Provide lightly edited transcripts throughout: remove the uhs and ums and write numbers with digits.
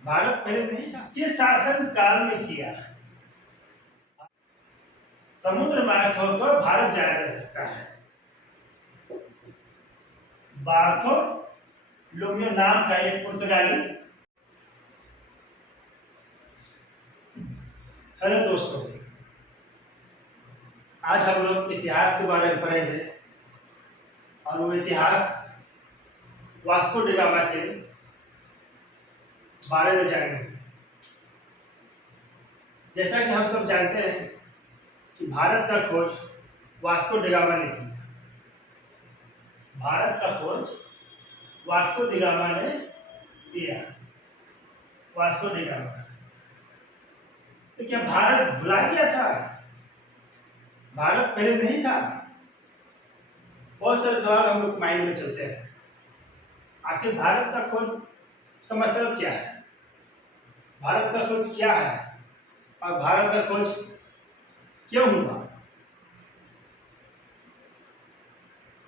भारत पहले नहीं था, किसके शासन काल में किया? समुद्र मार्ग से होकर भारत जाया जा सकता है। बार्थो लोमियो नाम का एक पुर्तगाली। हेलो दोस्तों, आज हम लोग इतिहास के बारे में पढ़ेंगे और वो इतिहास वास्को डी गामा के बारे में जानेंगे। जैसा कि हम सब जानते हैं कि भारत का खोज वास्को डी गामा ने की। भारत का खोज वास्को डी गामा ने किया। वास्को डी गामा, तो क्या भारत भुला गया था? भारत पहले नहीं था? बहुत सारे सवाल हम लोग माइंड में चलते हैं। आखिर भारत का खोज का मतलब क्या है? भारत का खोज क्या है और भारत का खोज क्यों हुआ?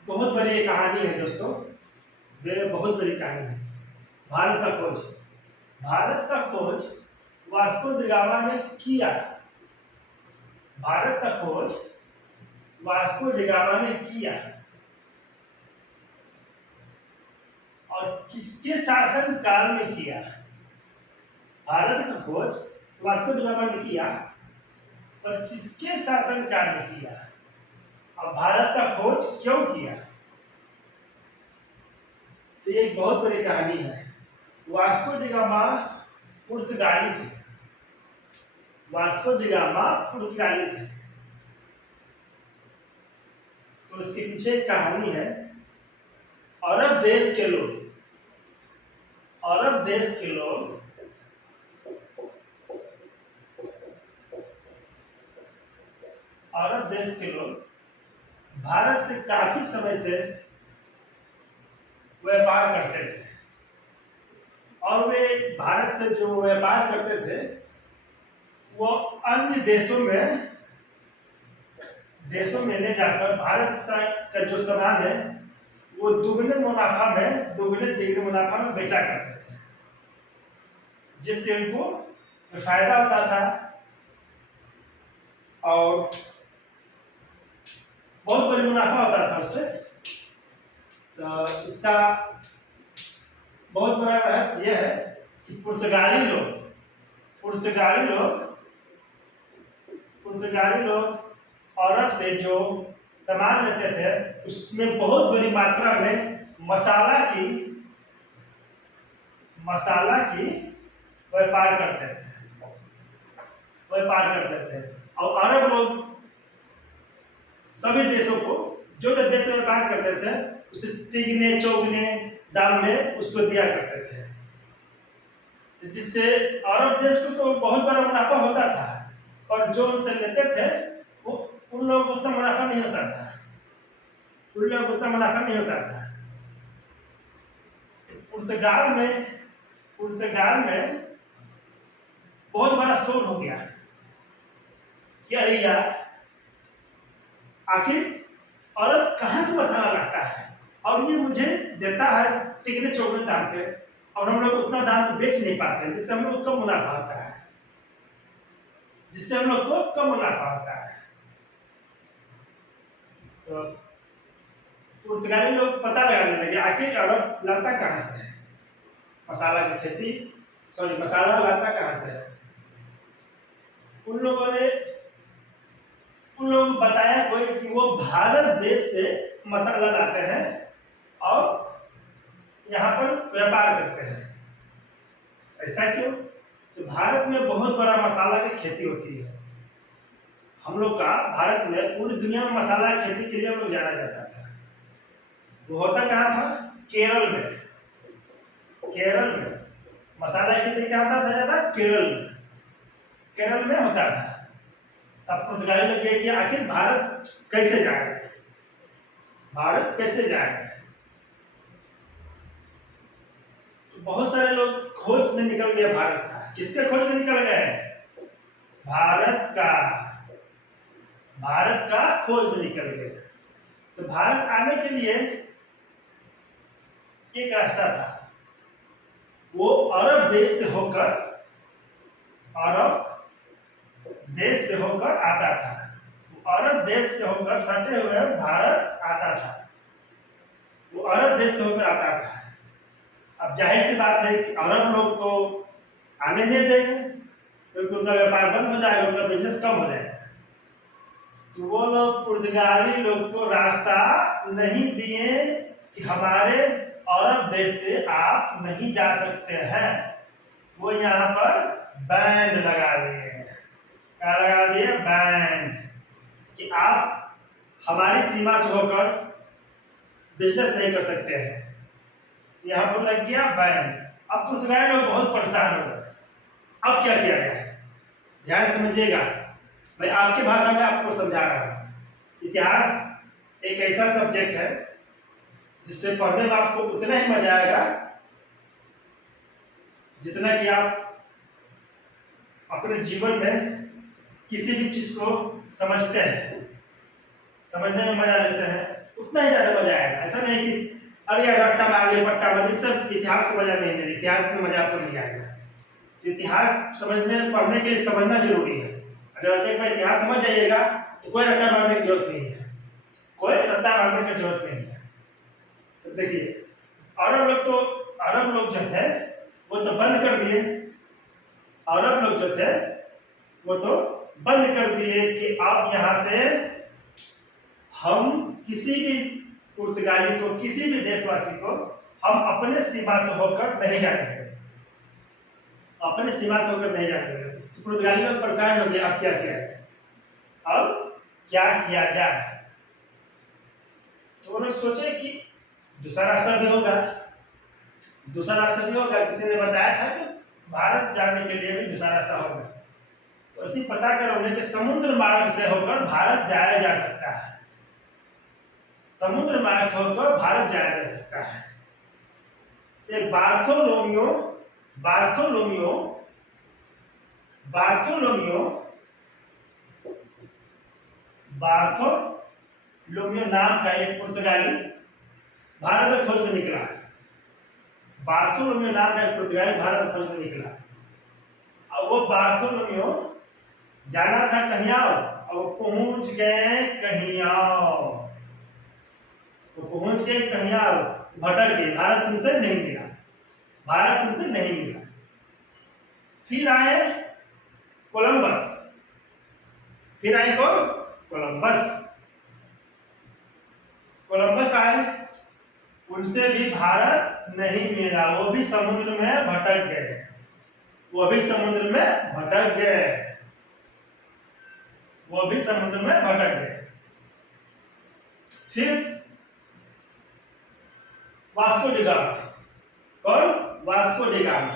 बहुत बड़ी ये कहानी है दोस्तों, बहुत बड़ी कहानी है। भारत का खोज वास्को डी गामा ने किया। भारत का खोज वास्को डी गामा ने किया और किसके शासन काल में किया? भारत का खोज वास्को डी गामा ने किया और किसके शासन काल में किया और भारत का खोज क्यों किया? तो ये एक बहुत बड़ी कहानी है। वास्को डी गामा पुर्तगाली थे। वास्को डी गामा पुर्तगाली थे। तो इसके पीछे एक कहानी है। अरब देश के लोग अरब देश के लोग अरब देश के लोग भारत से काफी समय से व्यापार करते थे और वे भारत से जो व्यापार करते थे वो अन्य देशों में ले जाकर भारत का जो सामान है वो दुगने तिगने मुनाफा में बेचा करते थे, जिससे उनको फायदा होता था और बहुत बड़ी मुनाफा होता था उससे। तो इसका बहुत बड़ा रहस्य यह है कि पुर्तगाली लोग अरब से जो सामान लेते थे उसमें बहुत बड़ी मात्रा में मसाला की व्यापार करते थे और अरब लोग सभी देशों को जो देश में व्यापार करते थे उसे तिगने चौगने दाम में उसको दिया करते थे, जिससे अरब देश को तो बहुत बड़ा मुनाफा होता था और जो उनसे लेते थे वो उन लोगों को उतना मुनाफा नहीं होता था। पुर्तगाल में बहुत बड़ा शोर हो गया कि अरे यार, आखिर अरब कहाँ से मसाला लाता है और ये मुझे देता है तिगने चौगने दाम पे और हम लोग उतना दाम पे बेच नहीं पाते, जिससे हम लोग कम मुनाफा होता है। तो पुर्तगाली लोग पता लगाने लगे आखिर अरब लाता कहाँ से है, मसाला लाता कहाँ से है। उन लोगों को बताया कोई कि वो भारत देश से मसाला लाते हैं और यहाँ पर व्यापार करते हैं। ऐसा क्यों? तो भारत में बहुत बड़ा मसाला की खेती होती है। हम लोग का भारत में पूरी दुनिया में मसाला की खेती के लिए हम लोग जाना जाता था। वो होता कहाँ था? केरल में मसाला की खेती क्या होता था ज्यादा? केरल में होता था। तब पुर्तगाली लोग कहे कि आखिर भारत कैसे जाएगा? तो बहुत सारे लोग खोज में निकल गए भारत का। किसके खोज में निकल गए? भारत का खोज में निकल गए। तो भारत आने के लिए एक रास्ता था, वो अरब देश से होकर अरब देश से होकर आता था। अरब देश से होकर सटे हुए भारत आता था, वो अरब देश से होकर आता था। अब जाहिर सी बात है कि अरब लोग तो आने नहीं देंगे, क्योंकि उनका व्यापार बंद हो जाएगा, उनका बिजनेस कम हो जाएगा। तो वो लोग पुर्तगाली लोग को रास्ता नहीं दिए कि हमारे अरब देश से आप नहीं जा सकते हैं। वो यहाँ पर बैन लगा दिए। क्या लगा दिए? बैन, कि आप हमारी सीमा से होकर बिजनेस नहीं कर सकते हैं। यहाँ पर लग गया बैन। अब पुर्तगाली लोग बहुत परेशान हो गए। अब क्या किया जाए? ध्यान समझिएगा, मैं आपकी भाषा में आपको समझा रहा हूँ। इतिहास एक ऐसा सब्जेक्ट है जिससे पढ़ने में आपको उतना ही मजा आएगा जितना कि आप अपने जीवन में किसी भी चीज को समझते हैं, समझने में मजा लेते हैं, उतना ही ज्यादा मजा आएगा। ऐसा नहीं कि अरे यार रट्टा मार ले, पट्टा मार ले, सब इतिहास को मजा नहीं मिले। इतिहास में मजा आपको नहीं आएगा। इतिहास समझने पढ़ने के लिए समझना जरूरी है। अगर एक बार इतिहास समझ जाइएगा तो कोई रट्टा मारने की जरूरत नहीं है, कोई रट्टा मारने की जरूरत नहीं है। तो देखिए, अरब लोग जो थे वो तो बंद कर दिए। अरब लोग जो थे वो तो बंद कर दिए कि आप यहाँ से हम किसी भी पुर्तगाली को, किसी भी देशवासी को हम अपने सीमा से होकर नहीं जाते, अपने सीमा से होकर नहीं जाते। तो पुर्तगाली लोग परेशान हो गए, अब क्या किया जाए, अब क्या किया जाए? तो उन्होंने सोचे कि दूसरा रास्ता भी होगा, दूसरा रास्ता भी होगा। किसी ने बताया था कि भारत जाने के लिए भी दूसरा रास्ता होगा। तो इसी पता कर उन्हें कि समुद्र मार्ग से होकर भारत जाया जा सकता है, समुद्र मार्ग से होकर भारत जाया जा सकता है। एक बार्थोलोमियो नाम का एक पुर्तगाली भारत खोज में निकला। बार्थोलोमियो नाम का एक पुर्तगाली भारत खोज में निकला। अब वो बार्थोलोमियो जाना था कहीं और, अब पहुंच गए कहीं और, तो पहुंच गए कहीं और, भटक गए। भारत उनसे नहीं मिला, भारत उनसे नहीं मिला। फिर आए कोलंबस, फिर आए कौन? कोलंबस। कोलंबस आए, उनसे भी भारत नहीं मिला, वो भी समुद्र में भटक गए, वो भी समुद्र में भटक गए, वो भी समुद्र में भटक गए। फिर वास्को डी गामा। कौन? Vasco D gamma.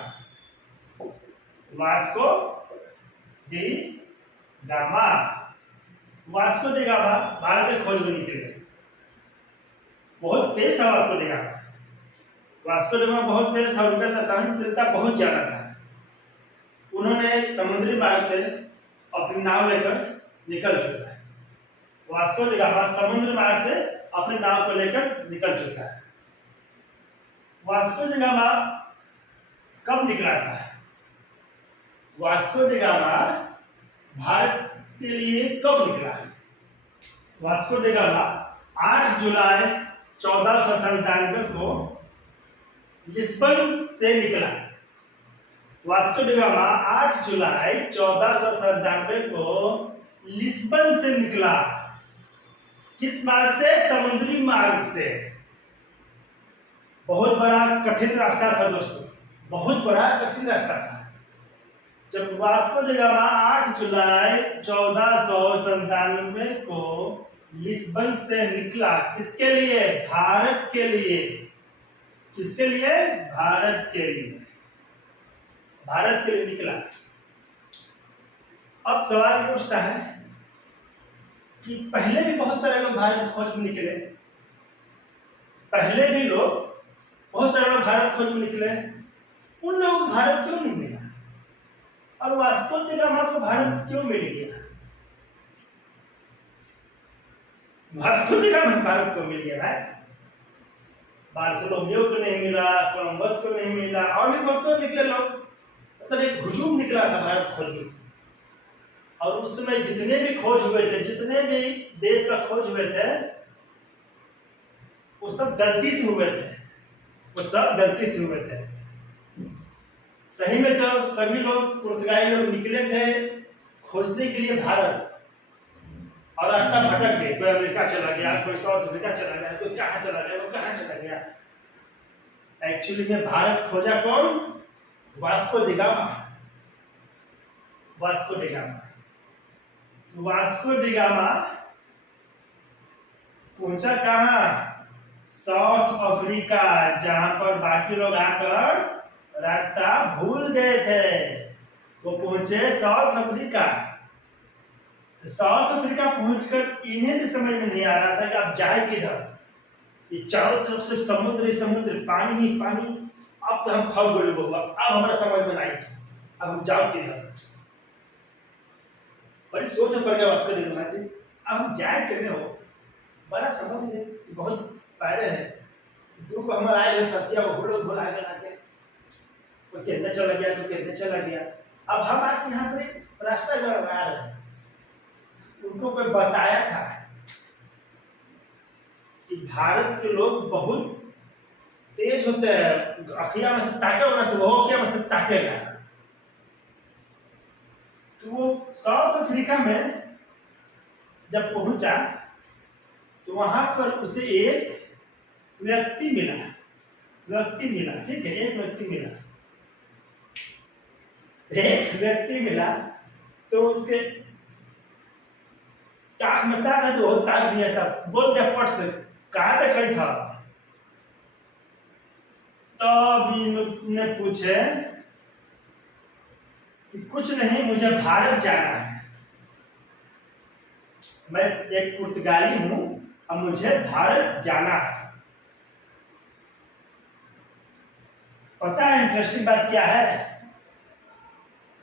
Vasco D gamma, Vasco D gamma Bharat के खोज में निकले। बहुत तेज था Vasco D gamma, Vasco D gamma बहुत तेज था, उनका सहनशीलता बहुत ज्यादा था। उन्होंने समुद्री मार्ग से अपनी नाव लेकर निकल चुका है। वास्को डी गामा समुद्र मार्ग से अपनी नाव को लेकर निकल चुका है। वास्को डी गामा कब निकला था? वास्को डी गामा भारत के लिए कब निकला है? वास्को डी गामा 8 जुलाई 1497 को लिस्बन से निकला। वास्को डी गामा 8 जुलाई 1497 को लिस्बन से निकला। किस मार्ग से? समुद्री मार्ग से। बहुत बड़ा कठिन रास्ता था दोस्तों, बहुत बड़ा कठिन रास्ता था। जब वास्को डी गामा 8 जुलाई 1497 को लिस्बन से निकला, किसके लिए? भारत के लिए। किसके लिए? भारत के लिए, भारत के लिए निकला। अब सवाल उठता है कि पहले भी बहुत सारे लोग भारत की खोज में निकले, पहले भी लोग बहुत सारे लोग भारत खोज में निकले, उन लोगों को भारत क्यों नहीं मिला? और वास्को डी गामा को भारत क्यों मिल गया? वास्को डी गामा भारत को मिल गया भाई, बार्थोलोमियो को नहीं मिला, कोलंबस को नहीं मिला, और भी बहुत सारे निकले लोग। सब एक हुजूम निकला था भारत खोजने की। और उस समय जितने भी खोज हुए थे, जितने भी देश का खोज हुए थे, वो सब गलती से हुए थे, वो सब गलती से हुए थे। सही में तो सभी लोग पुर्तगाली लोग निकले थे खोजने के लिए भारत, और रास्ता भटक गए। कोई अमेरिका चला गया, कोई साउथ अफ्रीका चला गया, कोई कहाँ चला गया, कोई कहाँ चला गया। एक्चुअली में भारत खोजा कौन? Vasco D gamma. Vasco D gamma, Vasco D gamma पहुंचा कहाँ? साउथ अफ्रीका, जहां पर बाकी लोग आकर रास्ता भूल गए थे। वो पहुंचे साउथ अफ्रीका। तो साउथ अफ्रीका पहुंचकर इन्हें भी समझ में नहीं आ रहा था कि अब जाए किधर। ये चारों तरफ से समुद्र ही समुद्र, पानी ही पानी। अब तो हम थक गए बाबा, अब हमारा समझ में नहीं था, अब हम जाओ किधर। बड़ी सोच में पड़ गया वास्को डी गामा जी, अब हम जाए किधर हो। बड़ा समझ में बहुत पैरे है। ग्रुप हमारा आए हैं साथिया, वो लोग बोला आगे आके वो कितने चला गया, तो कितने चला गया। अब हम आके यहाँ पे रास्ता जो बना रहे हैं, उनको कोई बताया था कि भारत के लोग बहुत तेज होते हैं, अखिया में से ताके होना तो वो अखिया में से ताकेगा। तो वो साउथ अफ्रीका में जब पहुंचा तो वहां पर उसे एक व्यक्ति मिला, ठीक है, एक व्यक्ति मिला, तो उसके टाक में ताक है, जो ताक दिया सब बोल दिया पट से, कहा देखा था। तब ने पूछे कि कुछ नहीं, मुझे भारत जाना है, मैं एक पुर्तगाली हूं, अब मुझे भारत जाना है। पता है इंटरेस्टिंग बात क्या है?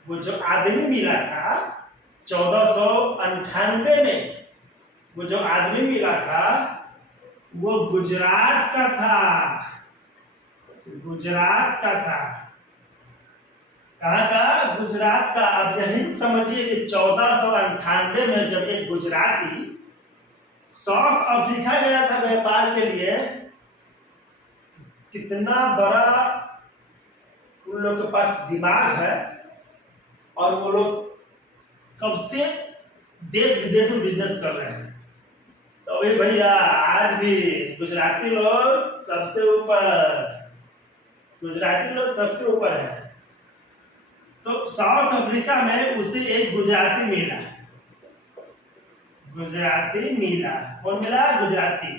वो जो आदमी मिला था 1498 में, वो जो आदमी मिला था वो गुजरात का था, गुजरात का था। कहाँ का? गुजरात का। अब यही समझिए कि 1498 में जब एक गुजराती साउथ अफ्रीका गया था व्यापार के लिए, कितना बड़ा उन लोग के पास दिमाग है, और वो लोग कब से देश विदेश में बिजनेस कर रहे हैं। तो भाई भैया आज भी गुजराती लोग सबसे ऊपर, गुजराती लोग सबसे ऊपर है। तो साउथ अफ्रीका में उसे एक गुजराती मिला, कौन मिला? गुजराती।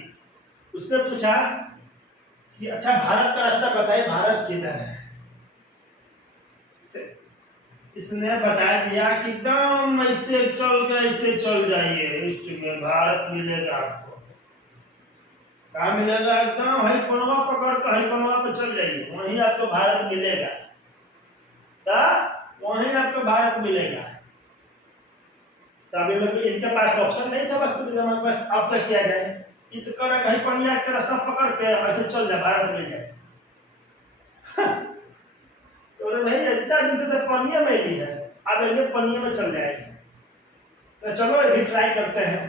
उससे पूछा कि अच्छा भारत का रास्ता बताइए, भारत किधर है। इसने बता दिया कि एकदम ऐसे चल गए, ऐसे चल जाइए, ईस्ट में भारत मिलेगा आपको। कहाँ मिलेगा? एकदम है कोनवा पकड़ कर है कोनवा पे चल जाइए, वहीं आपको भारत मिलेगा। वहीं आपको भारत मिलेगा। तब इनके पास ऑप्शन नहीं था, बस हमारे पास अब तक किया जाए, इत करे कहीं पनिया के रास्ता पकड़ के ऐसे चल जाए, भारत मिल जाए। तो भाई इतना दिन से तो पनिया में ही है, अब इन्हें पनिया में चल जाएगी। तो चलो ये भी ट्राई करते हैं।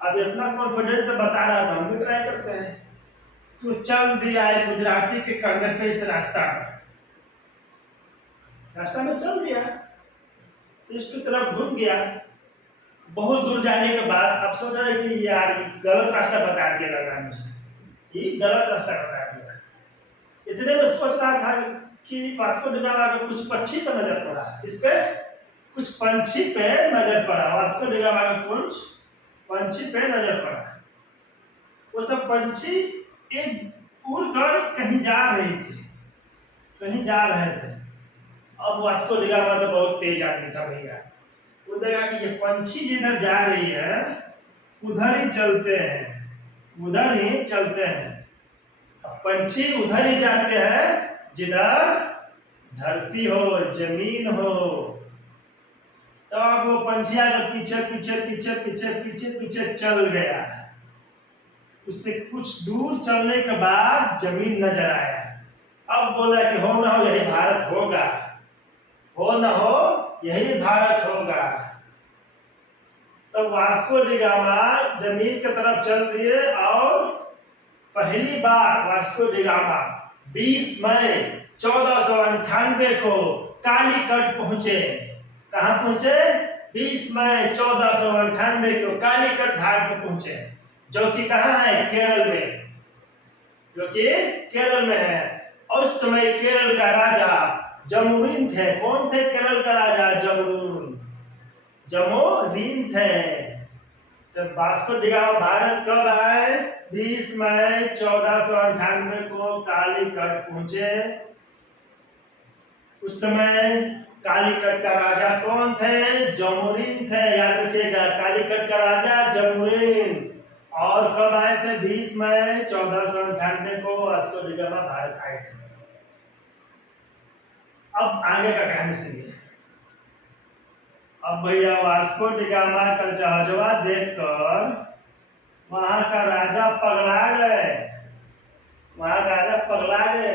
अब इतना कॉन्फिडेंस से बता रहा था, हम भी ट्राई करते हैं। तो चल दिया है गुजराती के कहने पे इस रास्ता में चल दिया, इसकी तरफ घूम गया। बहुत दूर जाने के बाद अब सोच रहे कि यार गलत रास्ता बता दिया, लगा मुझे ये गलत रास्ता बता दिया। इतने में सोच रहा था कि वास्को डी गामा को कुछ पक्षी पे नजर पड़ा, इस पे कुछ पंछी पे नजर पड़ा, वास्को डी गामा को कुछ पंछी पे नजर पड़ा। वो सब पंछी एक उड़कर कहीं जा रहे थे। अब वास्को डी गामा तो बहुत तेज आदमी था भैया, वो देखा कि ये पंछी जिधर जा रही है उधर ही चलते हैं। अब पंछी उधर ही जाते हैं जिधर धरती हो, जमीन हो। तो अब वो पंछी आगे पीछे चल गया। उससे कुछ दूर चलने के बाद जमीन नजर आया। अब बोला कि हो ना हो यही भारत होगा। हो न हो यही भारत होगा। तब वास्को डी गामा जमीन की तरफ चल दिए और पहली बार वास्को डी गामा 20 मई 1498 को कालीकट पहुंचे। कहां पहुंचे? 20 मई 1498 को कालीकट घाट पर पहुंचे, जो कि कहां है? केरल में, जो कि केरल में है। और उस समय केरल का राजा जमोरिन थे। कौन थे केरल का राजा? जमोरिन थे। तो वास्को डी गामा भारत कब आए? 20 मई 1498 को कालीकट पहुंचे। उस समय कालीकट का राजा कौन थे? जमोरिन थे। याद रखिएगा, कालीकट का राजा जमोरिन। और कब आए थे? 20 मई 1498 को वास्को डी गामा भारत आए थे। अब आगे का कहानी सुनिए। अब भैया वास्को डी गामा का जहाजवा देखकर वहां का राजा पगला गए। वहां का राजा पगला गए।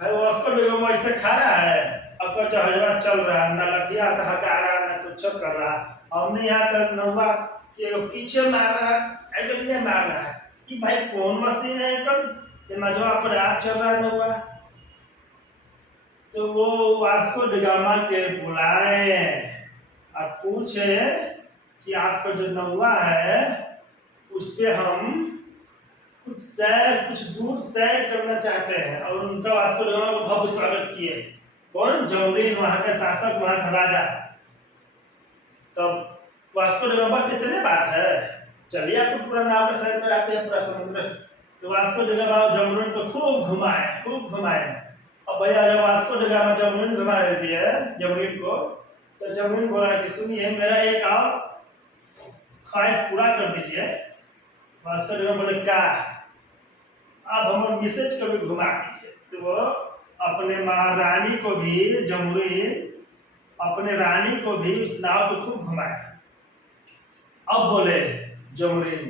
भाई वास्को डी गामा ऐसे खड़ा है, अब जहाजवा चल रहा है, ना लठिया से हटा रहा, ना कुछ कर रहा। हमने यहाँ तक नौवा के पीछे मार रहा है, एगल मार रहा है कि भाई कौन मशीन है ये नजवा पर आप चल रहा है नौवा। तो वो वास्को डी गामा के बुलाए और पूछे कि आपका जो नौवा है उस पे हम कुछ दूर सैर करना चाहते हैं। और उनका वास्को डी गामा को भव्य स्वागत किए। कौन? जमोरिन, वहां के शासक, वहां का राजा। तब वास्को डी गामा बस इतने बात है, चलिए आपको पूरा नाव का सैर कराते हैं, पूरा समुद्र। तो वास्को डी गामा जमोरिन को खूब घुमाए। अब भैया जब वास्को डी गामा जमोरिन घुमा देती है जमोरिन को, तो जमोरिन बोला कि सुनिए मेरा एक और ख्वाहिश पूरा कर दीजिए। वास्को डी गामा बोले क्या? अब हम मिसेज को भी घुमा दीजिए। तो वो अपने महारानी को भी, जमोरिन अपने रानी को भी उस नाव को खूब घुमाया। अब बोले जमोरिन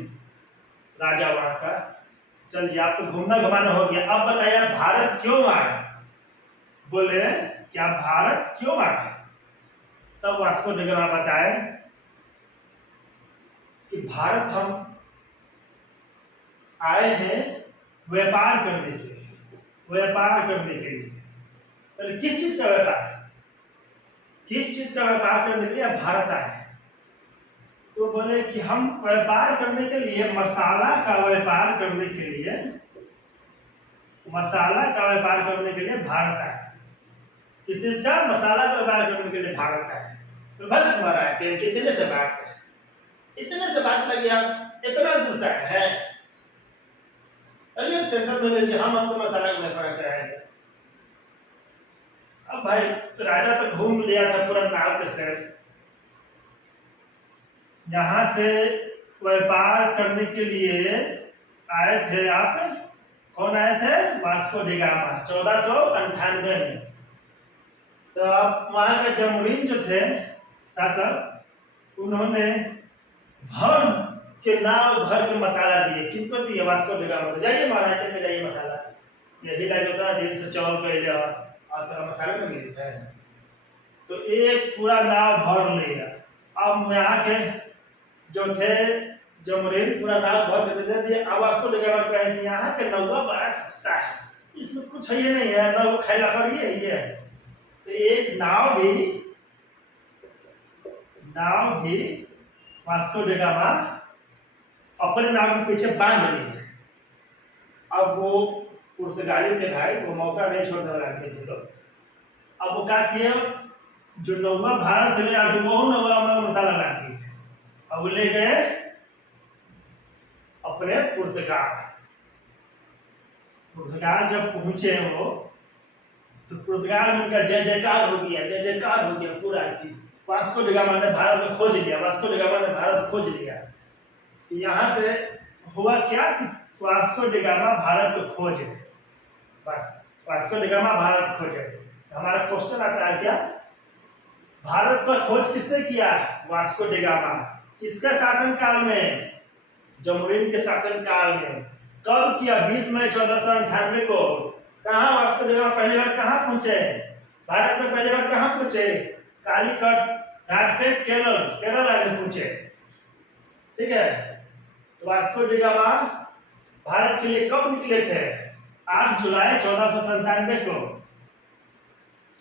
राजा वहां का, चलिए आप तो घूमना घुमाना हो गया, अब बताइए भारत क्यों आए? बोले क्या भारत क्यों आए? तब वास्को डी गामा बताए कि भारत हम आए हैं व्यापार करने के लिए। व्यापार करने के लिए तो किस चीज का व्यापार? किस चीज का व्यापार करने के लिए भारत आए? तो बोले कि हम व्यापार करने के लिए, मसाला का व्यापार करने के लिए, मसाला का व्यापार करने के लिए भारत आए। किस चीज का? मसाला का व्यापार करने के लिए भारत आए। तो भले तुम्हारा है कि इतने से बात है, इतने से बात लगी, आप इतना दूर से है, अरे टेंशन नहीं लीजिए, हम आपको मसाला का व्यापार कराएंगे। अब भाई राजा तो घूम लिया था पूरा नाव के शहर, यहां से व्यापार करने के लिए आए थे आप। कौन आए थे? वास्को डी गामा 1498 में। तो अब वहां के जमोरिन जो थे शासक, उन्होंने भर के नाव भर के मसाला दिए। किनको दिए? वास्को डी गामा को। जाइए महाराष्ट्र में जाइए, मसाला यही लगे होता है 150 चावल का लिया और तो मसाला में मिलता है। तो एक पूरा नाव भर लिया। अब यहाँ के जो थे जमोरिन पूरा नाव भर के दे दिए। अब वास्को डी गामा कहे कि यहाँ के नौवा बड़ा सस्ता है, इसमें कुछ ये नहीं है, नौ खाइला कर ये है। तो एक नाव भी वास्को डी गामा अपने नाव के पीछे बांध लिए। अब वो पुर्तगाली थे भाई, वो मौका नहीं छोड़ने वाले आदमी थे। तो अब वो क्या किया, जो नौवा भारत से ले आते वो नौवा में मसाला डाल दिए। अब वो ले गए अपने पुर्तगाल। पुर्तगाल जब पहुंचे वो, तो पुर्तगाल में उनका जय जयकार हो गया, जय जयकार हो गया पूरा। थी वास्को डी गामा ने भारत में खोज लिया, वास्को डी गामा ने भारत खोज लिया। यहाँ से हुआ क्या कि वास्को डी गामा भारत को खोजे। वास्को डी गामा भारत खोजे। हमारा क्वेश्चन आता है क्या, भारत का खोज किसने किया? Vasco D gamma. किसके शासन काल में? जमोरिन के शासन काल में। कब किया? 20 मई 1498 को। कहाँ वास्को डी गामा पहली बार कहाँ पहुंचे? भारत में पहली बार कहाँ पहुंचे? कालीकट घाट पे केरल, केरल आगे पहुंचे। ठीक है, तो वास्को डी गामा भारत के लिए कब निकले थे? 8 जुलाई 1497 को।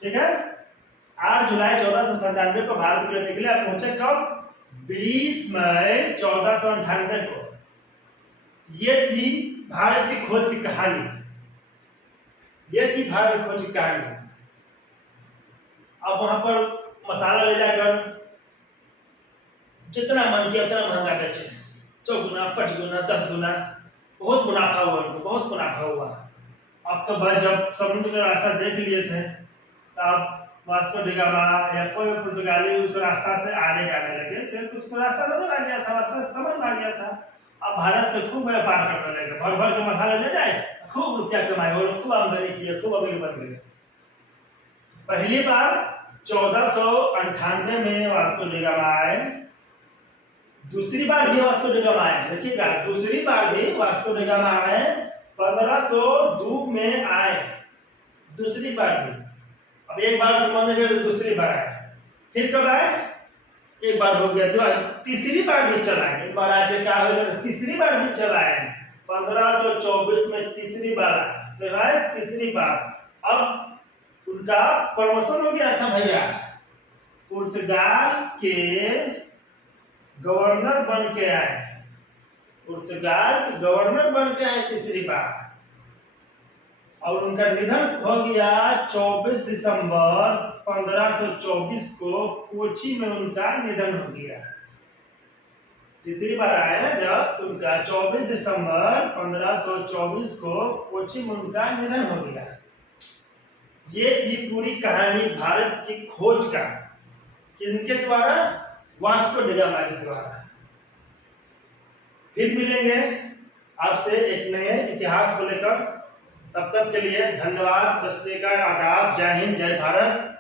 ठीक है, 8 जुलाई 1497 को भारत के लिए निकले। अब पहुंचे कब? 20 मई 1498 को। ये थी भारत की खोज की कहानी। ये थी भारत की खोज की कहानी। अब वहां पर मसाला ले जाकर जितना मन किया उतना महंगा बेचे, 4 गुना 5 गुना 10 गुना, बहुत मुनाफा हुआ उनको, बहुत मुनाफा हुआ। अब तो भाई जब समुद्र का रास्ता देख लिए थे तब वास्को डी गामा या कोई पुर्तगाली उस रास्ता से आने जाने लगे, क्योंकि उसको रास्ता नजर आ गया था, रास्ता समझ में आ गया था। अब भारत से खूब व्यापार करने लगे, भर भर के मसाले ले जाए, खूब रुपया कमाए, वो लोग खूब आमदनी किए, खूब अमीर बन गए। पहली बार 1498 में वास्को डी गामा आए। दूसरी बार भी वास्को डी गामा आए, देखिएगा, दूसरी बार भी वास्को डी गामा आए, 1502 में आए, दूसरी बार भी। अब एक बार समझ में गए तो दूसरी बार आए, फिर कब आए? एक बार हो गया, दो बार, तीसरी बार भी चलाए। एक बार आज क्या हो गया, तीसरी बार भी चलाए, 1524 में तीसरी बार आए, तीसरी बार। अब उनका प्रमोशन हो गया था भैया, पुर्तगाल के गवर्नर बन के आए, पुर्तगाल के गवर्नर बन के आए तीसरी बार। और उनका निधन हो गया 24 दिसंबर 1524 को, कोची में उनका निधन हो गया। तीसरी बार आए ना जब, तो उनका 24 दिसंबर 1524 को कोची में उनका निधन हो गया। ये थी पूरी कहानी भारत की खोज का, किनके द्वारा? वास्को डी गामा के द्वारा। फिर मिलेंगे आपसे एक नए इतिहास को लेकर। तब तक के लिए धन्यवाद, सत श्री अकाल, आदाब, जय हिंद, जय भारत।